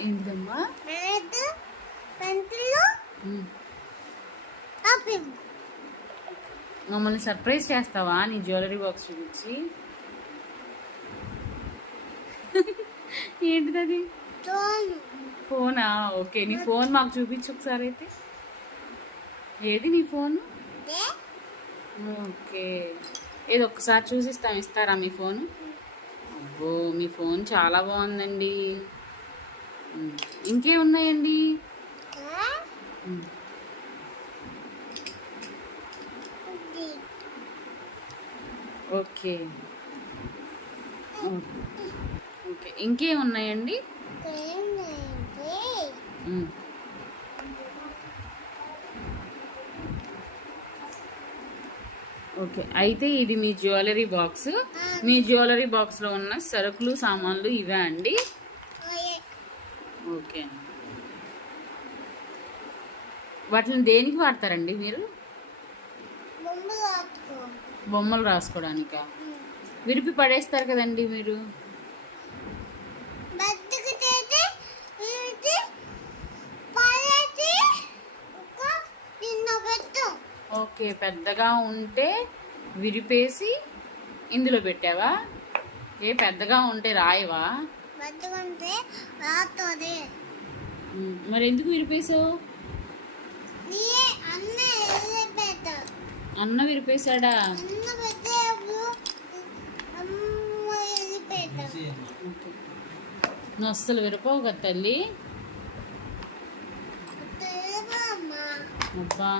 ఏంటమ్మా మమ్మల్ని సర్ప్రైజ్ చేస్తావా? నీ జ్యువెలరీ బాక్స్ చూపించి. ఏంటిది ఫోనా? ఓకే నీ ఫోన్ మాకు చూపించు ఒకసారి అయితే. ఏది నీ ఫోన్? ఓకే. ఏది ఒక్కసారి చూసిస్తాం ఇస్తారా మీ ఫోన్? అబ్బో మీ ఫోన్ చాలా బాగుందండి. ఉమ్, ఇంకేం ఉన్నాయండి కా ఉమ్, ది ఓకే. ఓకే. ఇంకేం ఉన్నాయండి కేనేది ఉమ్. ఓకే. అయితే ఇది మీ జ్యువెలరీ బాక్స్. మీ జ్యువెలరీ బాక్స్లో ఉన్న సరుకులు సామాన్లు ఇవే అండి? ఓకే వాటిని దేనికి వాడతారండి మీరు? బొమ్మలు రాసుకోవడానికా విరిపి పడేస్తారు కదండి మీరు. ఓకే పెద్దగా ఉంటే విరిపేసి ఇందులో పెట్టావా? ఏ పెద్దగా ఉంటే రాయవా? బతుకుంటే రాతుంది మరి ఎందుకు విరిపేసావు నీ అన్న విరిపేశాడా? నువ్వు అస్సలు విరపవు కదా తల్లి? అబ్బా.